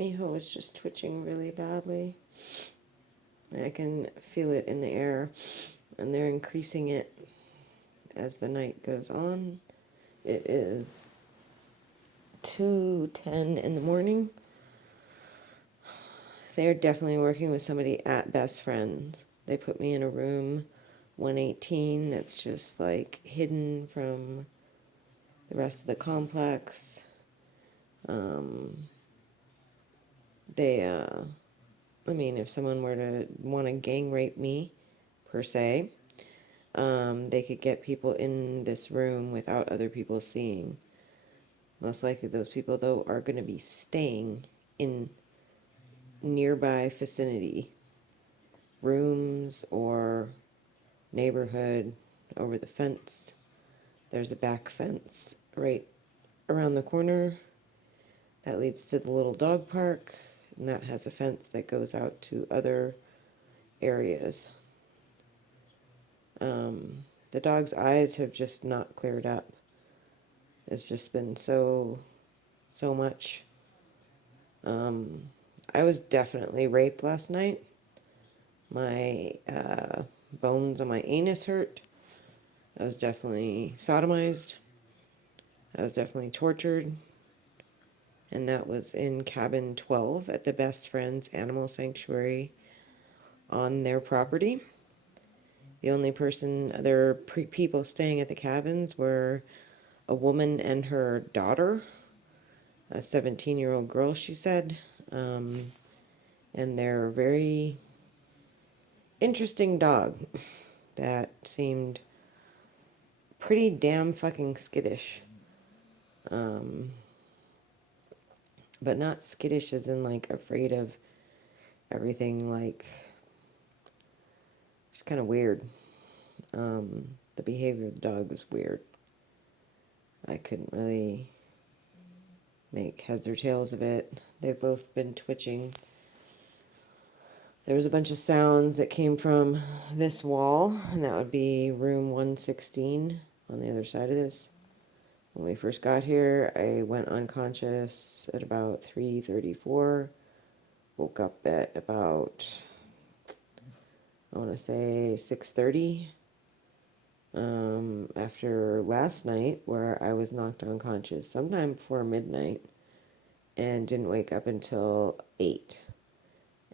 Miho is just twitching really badly. I can feel it in the air, and they're increasing it as the night goes on. It is 2:10 in the morning. They're definitely working with somebody at Best Friends. They put me in a room 118 that's just like hidden from the rest of the complex. I mean, if someone were to want to gang rape me, per se, they could get people in this room without other people seeing. Most likely those people, though, are going to be staying in nearby vicinity, rooms or neighborhood over the fence. There's a back fence right around the corner that leads to the little dog park, and that has a fence that goes out to other areas. The dog's eyes have just not cleared up. It's just been so much. I was definitely raped last night. My bones on my anus hurt. I was definitely sodomized. I was definitely tortured. And that was in cabin 12 at the Best Friends Animal Sanctuary on their property. The only other people staying at the cabins were a woman and her daughter, a 17-year-old girl, she said. And they're a very interesting dog that seemed pretty damn fucking skittish. But not skittish as in like afraid of everything, like just kind of weird. The behavior of the dog was weird. I couldn't really make heads or tails of it. They've both been twitching. There was a bunch of sounds that came from this wall, and that would be room 116 on the other side of this. When we first got here, I went unconscious at about 3:34. Woke up at about, I want to say 6:30. After last night where I was knocked unconscious sometime before midnight and didn't wake up until 8.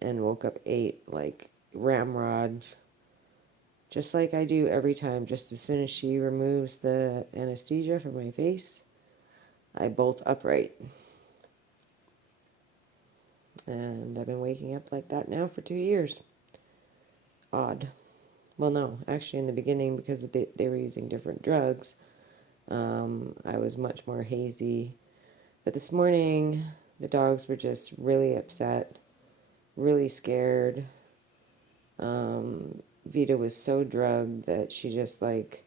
And woke up 8 like ramrod, just like I do every time. Just as soon as she removes the anesthesia from my face, I bolt upright. And I've been waking up like that now for 2 years. Odd. Well, no, actually in the beginning, because they were using different drugs, I was much more hazy. But this morning, the dogs were just really upset, really scared. Vita was so drugged that she just like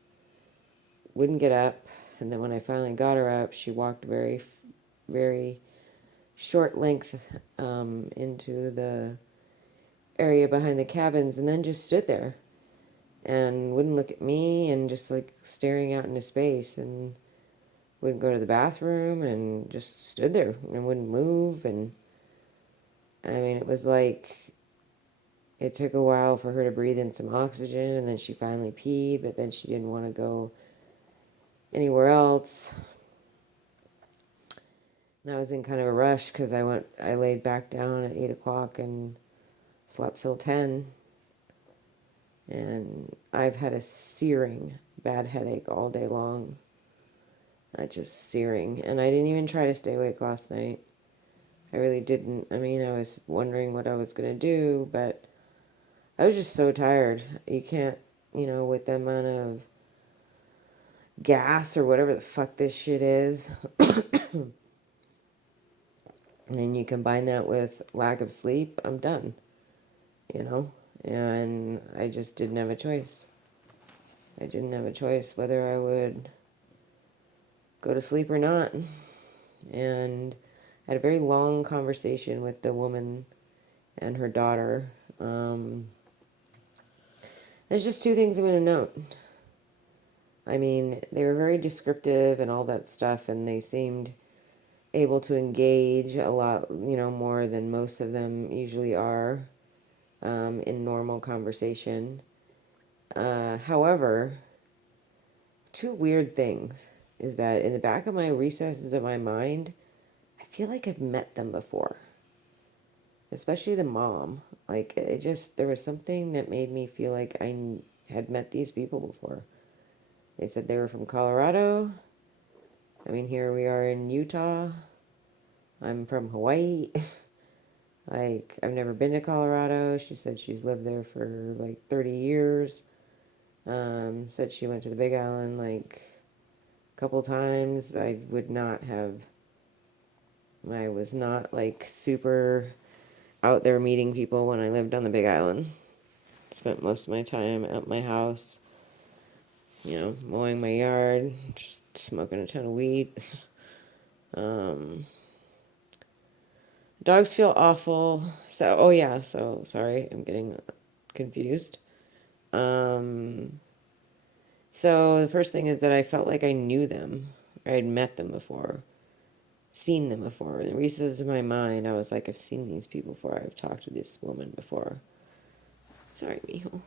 wouldn't get up. And then when I finally got her up, she walked very, very short length into the area behind the cabins and then just stood there and wouldn't look at me and just like staring out into space and wouldn't go to the bathroom and just stood there and wouldn't move. And I mean, it was like it took a while for her to breathe in some oxygen, and then she finally peed, but then she didn't want to go anywhere else. And I was in kind of a rush because I laid back down at 8 o'clock and slept till 10. And I've had a searing bad headache all day long. Just searing. And I didn't even try to stay awake last night. I really didn't. I mean, I was wondering what I was going to do, but I was just so tired. You can't, with the amount of gas or whatever the fuck this shit is. And then you combine that with lack of sleep, I'm done. And I just didn't have a choice. I didn't have a choice whether I would go to sleep or not. And I had a very long conversation with the woman and her daughter. There's just two things I'm going to note. I mean, they were very descriptive and all that stuff, and they seemed able to engage a lot, more than most of them usually are in normal conversation. However, two weird things is that in the back of my recesses of my mind, I feel like I've met them before, especially the mom. Like, there was something that made me feel like had met these people before. They said they were from Colorado. I mean, here we are in Utah. I'm from Hawaii. Like, I've never been to Colorado. She said she's lived there for like 30 years. Said she went to the Big Island like a couple times. I was not like super out there meeting people when I lived on the Big Island. Spent most of my time at my house, mowing my yard, just smoking a ton of weed. um, Dogs feel awful. Oh yeah, so sorry, I'm getting confused. Um, so the first thing is that I felt like I knew them. I'd met them before, seen them before. In the recesses of my mind, I was like, I've seen these people before. I've talked to this woman before. Sorry, mijo.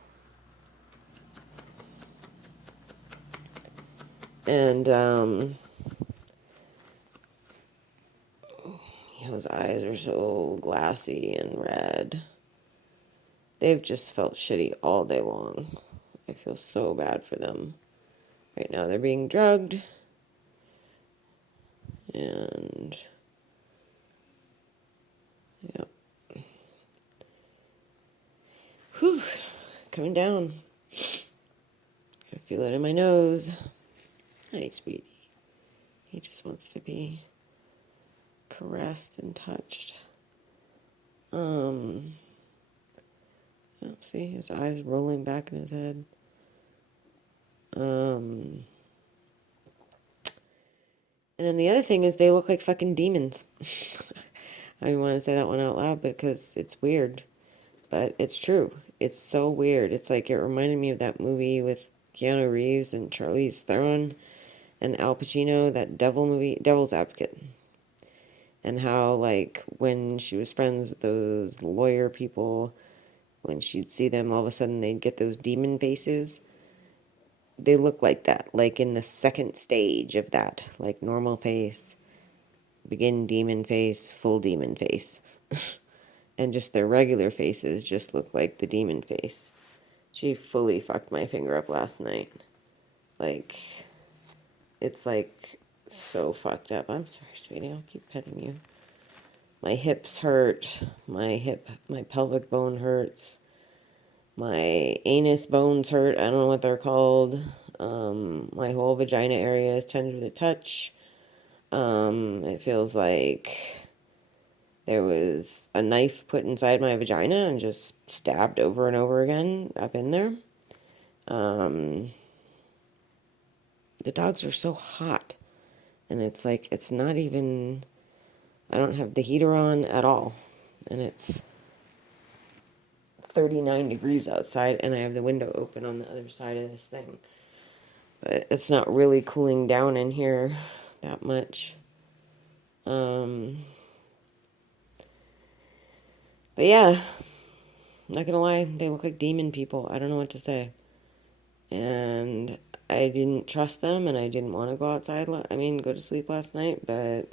And his eyes are so glassy and red. They've just felt shitty all day long. I feel so bad for them. Right now they're being drugged. And yeah. Whew. Coming down. I feel it in my nose. Hi, sweetie. He just wants to be caressed and touched. See his eyes rolling back in his head. And then the other thing is they look like fucking demons. I don't want to say that one out loud because it's weird, but it's true. It's so weird. It's like it reminded me of that movie with Keanu Reeves and Charlize Theron and Al Pacino, that devil movie, Devil's Advocate. And how, like, when she was friends with those lawyer people, when she'd see them, all of a sudden they'd get those demon faces. They look like that, like in the second stage of that, like normal face, begin demon face, full demon face. And just their regular faces just look like the demon face. She fully fucked my finger up last night. Like, it's like so fucked up. I'm sorry, sweetie, I'll keep petting you. My hips hurt, my pelvic bone hurts, my anus bones hurt, I don't know what they're called. My whole vagina area is tender to touch. It feels like there was a knife put inside my vagina and just stabbed over and over again up in there. The dogs are so hot. And it's like, it's not even, I don't have the heater on at all. And it's 39 degrees outside, and I have the window open on the other side of this thing. But it's not really cooling down in here that much. But yeah, I'm not gonna lie, they look like demon people. I don't know what to say. And I didn't trust them, and I didn't want to go outside. Go to sleep last night, but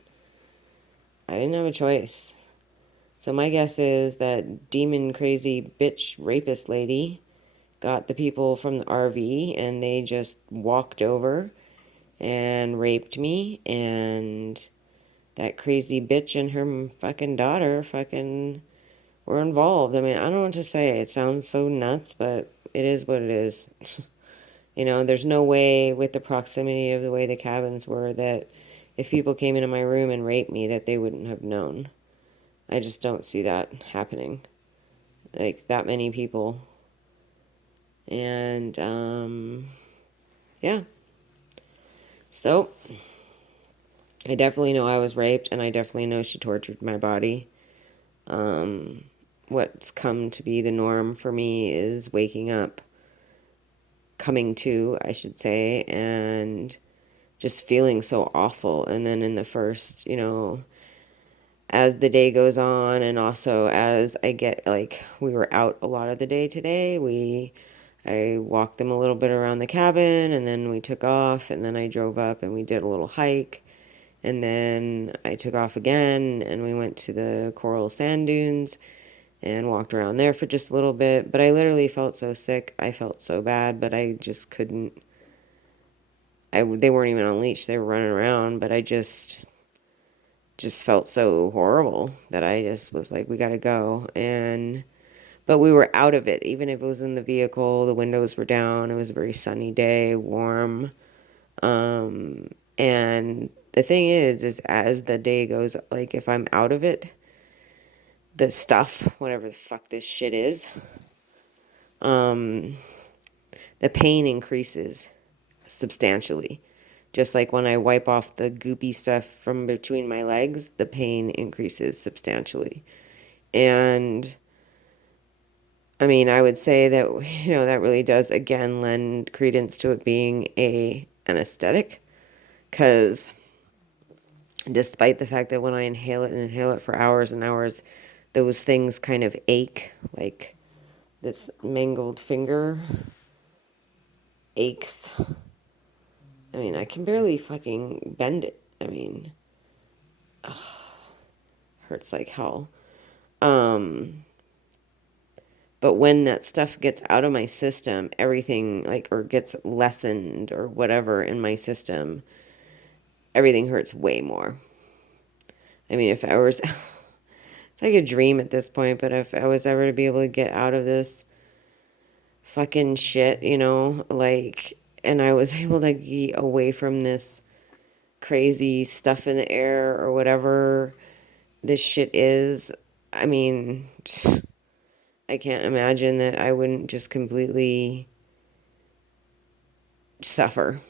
I didn't have a choice. So my guess is that demon crazy bitch rapist lady got the people from the RV and they just walked over and raped me, and that crazy bitch and her fucking daughter fucking were involved. I mean, I don't know what to say. It sounds so nuts, but it is what it is. There's no way with the proximity of the way the cabins were that if people came into my room and raped me that they wouldn't have known. I just don't see that happening. Like, that many people. And, yeah. So, I definitely know I was raped, and I definitely know she tortured my body. What's come to be the norm for me is waking up, coming to, I should say, and just feeling so awful. And then in the first, as the day goes on, and also as I get, like, we were out a lot of the day today. I walked them a little bit around the cabin, and then we took off, and then I drove up and we did a little hike, and then I took off again and we went to the coral sand dunes and walked around there for just a little bit. But I literally felt so sick. I felt so bad, but I just couldn't. They weren't even on leash. They were running around, but I just felt so horrible that I just was like, we got to go. And but we were out of it. Even if it was in the vehicle, the windows were down. It was a very sunny day, warm. And the thing is as the day goes, like, if I'm out of it, the stuff, whatever the fuck this shit is, the pain increases substantially. Just like when I wipe off the goopy stuff from between my legs, the pain increases substantially. And I mean, I would say that, that really does again lend credence to it being a anesthetic, because despite the fact that when I inhale it and inhale it for hours and hours, those things kind of ache, like this mangled finger aches. I mean, I can barely fucking bend it. I mean, hurts like hell. But when that stuff gets out of my system, everything, like, or gets lessened or whatever in my system, everything hurts way more. I mean, if I was, it's like a dream at this point, but if I was ever to be able to get out of this fucking shit, like, and I was able to get away from this crazy stuff in the air or whatever this shit is, I mean, I can't imagine that I wouldn't just completely suffer,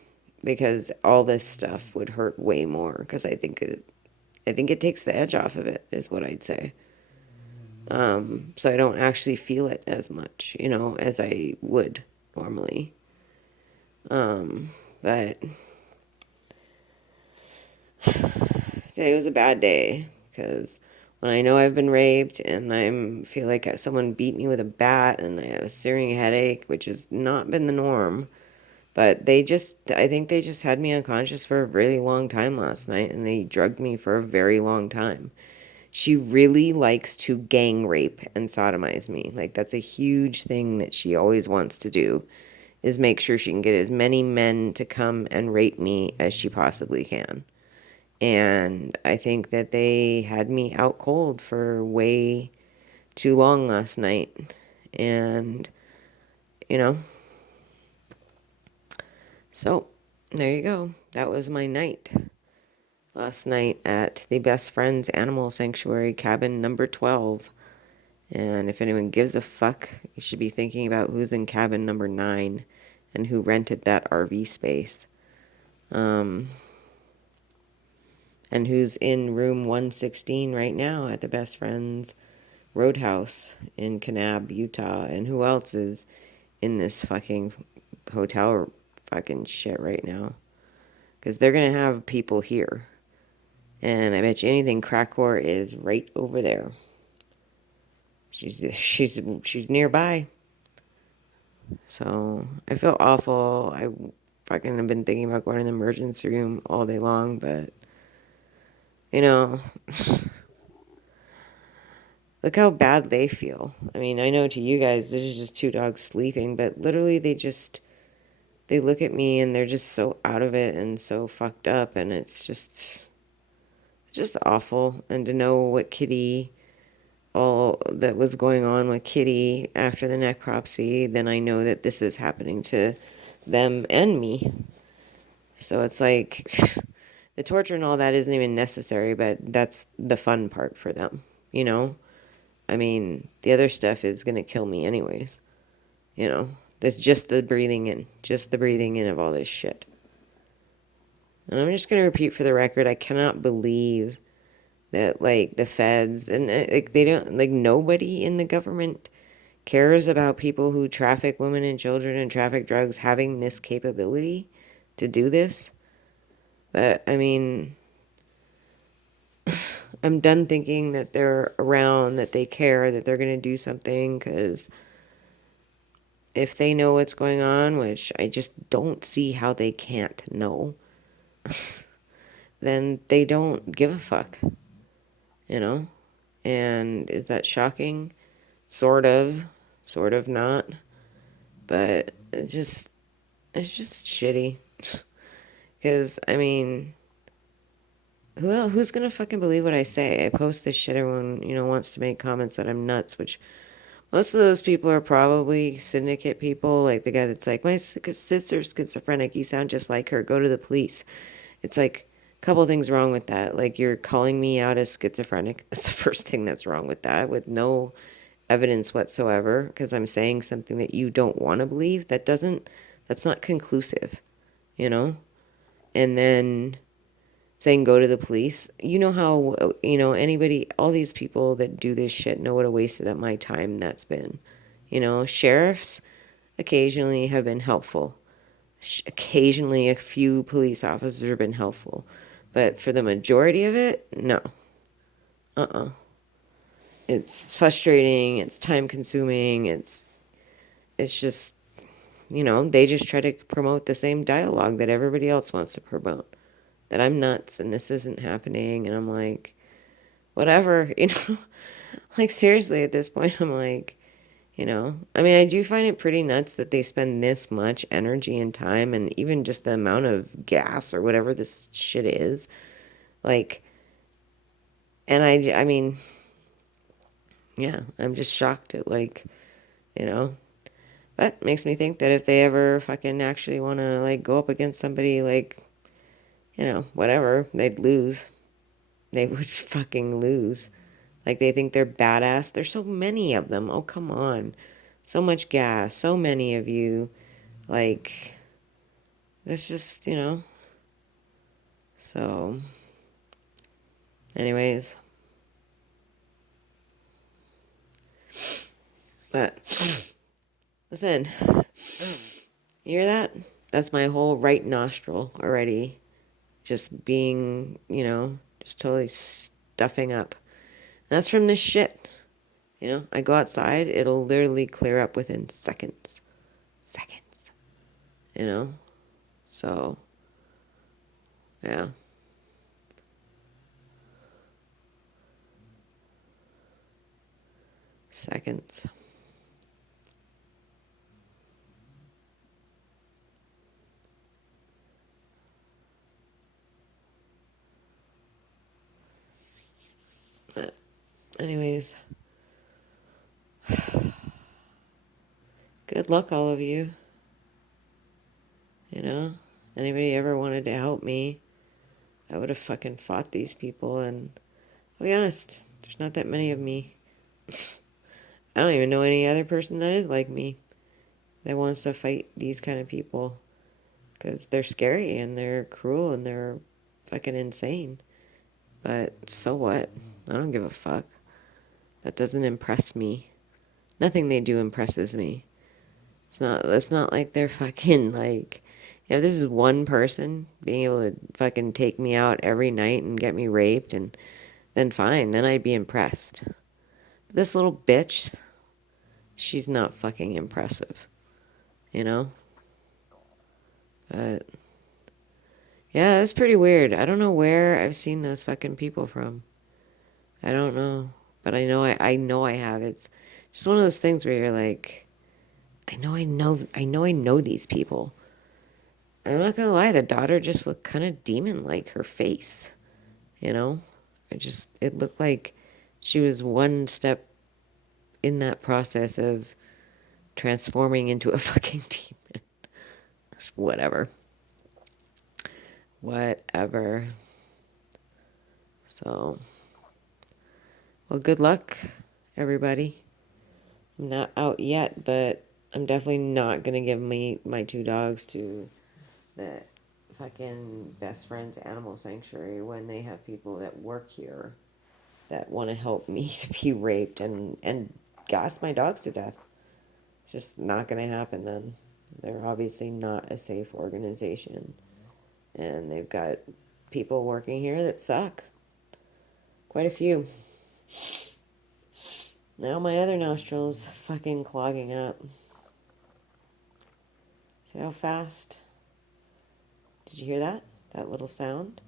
because all this stuff would hurt way more, because I think it takes the edge off of it, is what I'd say. So I don't actually feel it as much, as I would normally. But today was a bad day, because when I know I've been raped and I feel like someone beat me with a bat and I have a searing headache, which has not been the norm, but I think they just had me unconscious for a really long time last night, and they drugged me for a very long time. She really likes to gang rape and sodomize me. Like, that's a huge thing that she always wants to do, is make sure she can get as many men to come and rape me as she possibly can. And I think that they had me out cold for way too long last night. And, you know, so there you go. That was my night last night at the Best Friends Animal Sanctuary, cabin number 12. And if anyone gives a fuck, you should be thinking about who's in cabin number 9 and who rented that RV space. And who's in room 116 right now at the Best Friends Roadhouse in Kanab, Utah, and who else is in this fucking hotel fucking shit right now. Because they're going to have people here. And I bet you anything, Crackcore is right over there. She's nearby. So I feel awful. I fucking have been thinking about going to the emergency room all day long, but look how bad they feel. I mean, I know to you guys this is just two dogs sleeping, but literally they look at me and they're just so out of it and so fucked up, and it's just awful. And to know what all that was going on with Kitty after the necropsy, then I know that this is happening to them and me. So it's like the torture and all that isn't even necessary, but that's the fun part for them, I mean, the other stuff is going to kill me anyways, That's just the breathing in of all this shit. And I'm just going to repeat for the record, I cannot believe that, like, the feds and, like, they don't, like, nobody in the government cares about people who traffic women and children and traffic drugs having this capability to do this. But I mean, I'm done thinking that they're around, that they care, that they're going to do something, because if they know what's going on, which I just don't see how they can't know, then they don't give a fuck, you know? And is that shocking? Sort of not. But it's just shitty. Because, I mean, who's gonna fucking believe what I say? I post this shit, everyone, wants to make comments that I'm nuts, which most of those people are probably syndicate people, like the guy that's like, my sister's schizophrenic, you sound just like her, go to the police. It's like, a couple things wrong with that. Like, you're calling me out as schizophrenic. That's the first thing that's wrong with that, with no evidence whatsoever, because I'm saying something that you don't want to believe. That's not conclusive, you know? And then saying go to the police. You know how, anybody, all these people that do this shit know what a waste of my time that's been. Sheriffs occasionally have been helpful. Occasionally, a few police officers have been helpful. But for the majority of it, no. It's frustrating, it's time consuming, it's just, they just try to promote the same dialogue that everybody else wants to promote. That I'm nuts and this isn't happening, and I'm like, whatever, like seriously at this point I'm like, I mean, I do find it pretty nuts that they spend this much energy and time and even just the amount of gas or whatever this shit is. Like, and I mean, yeah, I'm just shocked at like, you know, but makes me think that if they ever fucking actually want to like go up against somebody like, whatever, they'd lose. They would fucking lose. Like they think they're badass. There's so many of them. Oh, come on. So much gas, so many of you. Like, it's just, So, anyways. But, listen, you hear that? That's my whole right nostril already. Just being, just totally stuffing up. And that's from this shit. I go outside, it'll literally clear up within seconds. Seconds. You know? So, yeah. Seconds. But, anyways, good luck, all of you. Anybody ever wanted to help me, I would have fucking fought these people. And I'll be honest, there's not that many of me. I don't even know any other person that is like me that wants to fight these kind of people, because they're scary and they're cruel and they're fucking insane. But so what? I don't give a fuck. That doesn't impress me. Nothing they do impresses me. It's not like they're fucking like, if this is one person being able to fucking take me out every night and get me raped, and then fine, then I'd be impressed. But this little bitch, she's not fucking impressive, you know? But yeah, that's pretty weird. I don't know where I've seen those fucking people from. I don't know. But I know I have. It's just one of those things where you're like, I know these people. I'm not gonna lie, the daughter just looked kind of demon-like, her face, you know? It looked like she was one step in that process of transforming into a fucking demon. Whatever. Whatever. So, well, good luck, everybody. I'm not out yet, but I'm definitely not gonna give my two dogs to the fucking best friend's animal sanctuary when they have people that work here that want to help me to be raped and gas my dogs to death. It's just not gonna happen then. They're obviously not a safe organization. And they've got people working here that suck. Quite a few. Now my other nostril's fucking clogging up. See how fast? Did you hear that? That little sound?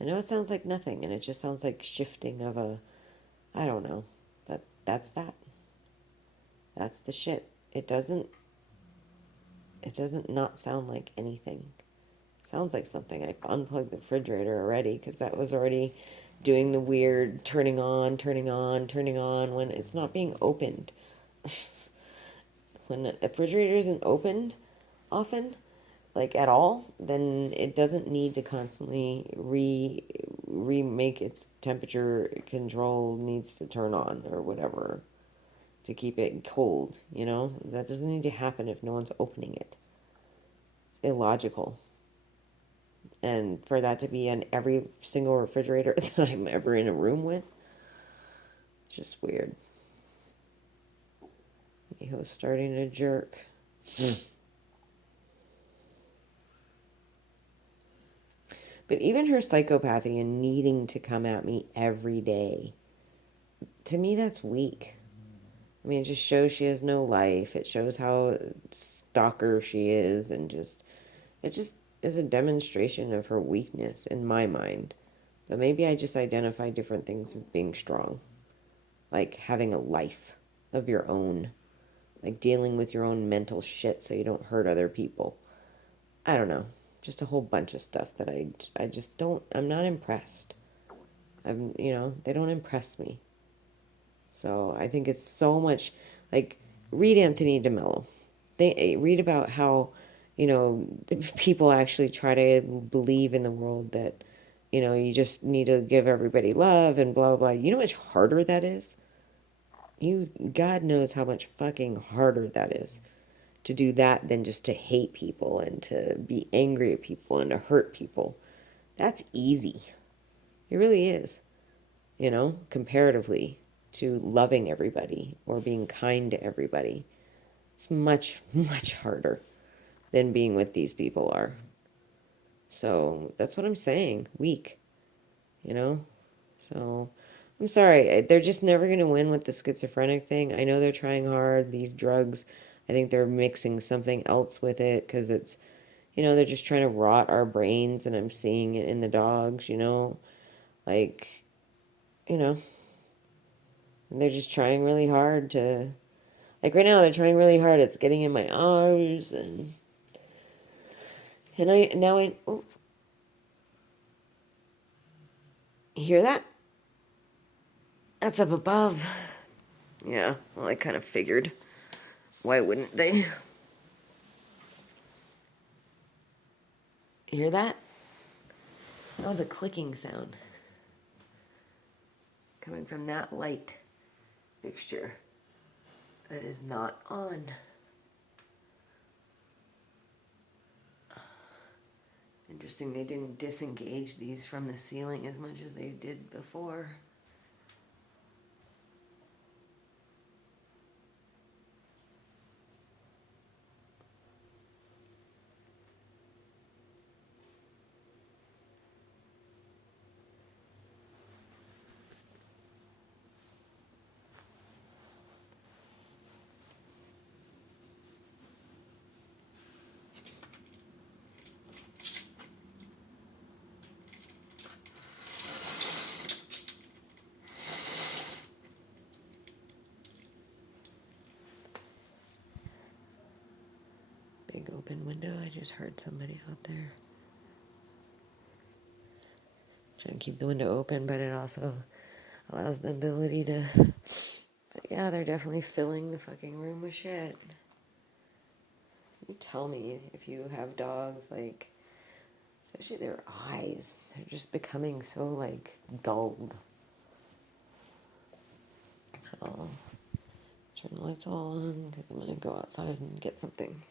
I know it sounds like nothing, and it just sounds like shifting of a, I don't know, but that's that. That's the shit. It doesn't not sound like anything. It sounds like something. I unplugged the refrigerator already because that was already doing the weird turning on, turning on, turning on when it's not being opened. When the refrigerator isn't opened often, like at all, then it doesn't need to constantly remake its temperature control needs to turn on or whatever to keep it cold, you know? That doesn't need to happen if no one's opening it. It's illogical. And for that to be in every single refrigerator that I'm ever in a room with, it's just weird. Miho's starting to jerk. But even her psychopathy and needing to come at me every day, to me, that's weak. I mean, it just shows she has no life. It shows how stalker she is, and it just is a demonstration of her weakness in my mind. But maybe I just identify different things as being strong, like having a life of your own, like dealing with your own mental shit so you don't hurt other people. I don't know, just a whole bunch of stuff that I just don't. I'm not impressed. They don't impress me. So I think it's so much like read Anthony DeMello. They read about how, people actually try to believe in the world that, you just need to give everybody love and blah, blah, blah. You know how much harder that is? God knows how much fucking harder that is to do that than just to hate people and to be angry at people and to hurt people. That's easy. It really is, comparatively to loving everybody or being kind to everybody. It's much, much harder than being with these people are. So that's what I'm saying. Weak, you know? So I'm sorry. They're just never going to win with the schizophrenic thing. I know they're trying hard. These drugs, I think they're mixing something else with it because it's, they're just trying to rot our brains, and I'm seeing it in the dogs, Like, you know, they're just trying really hard to, like right now, they're trying really hard. It's getting in my eyes, and oh, you hear that? That's up above. Yeah, well, I kind of figured. Why wouldn't they? You hear that? That was a clicking sound coming from that light fixture that is not on. Interesting, they didn't disengage these from the ceiling as much as they did before. Big open window. I just heard somebody out there. Trying to keep the window open, but it also allows the ability to. But yeah, they're definitely filling the fucking room with shit. You tell me if you have dogs, like, especially their eyes. They're just becoming so, like, dulled. So, turn the lights on because I'm going to go outside and get something.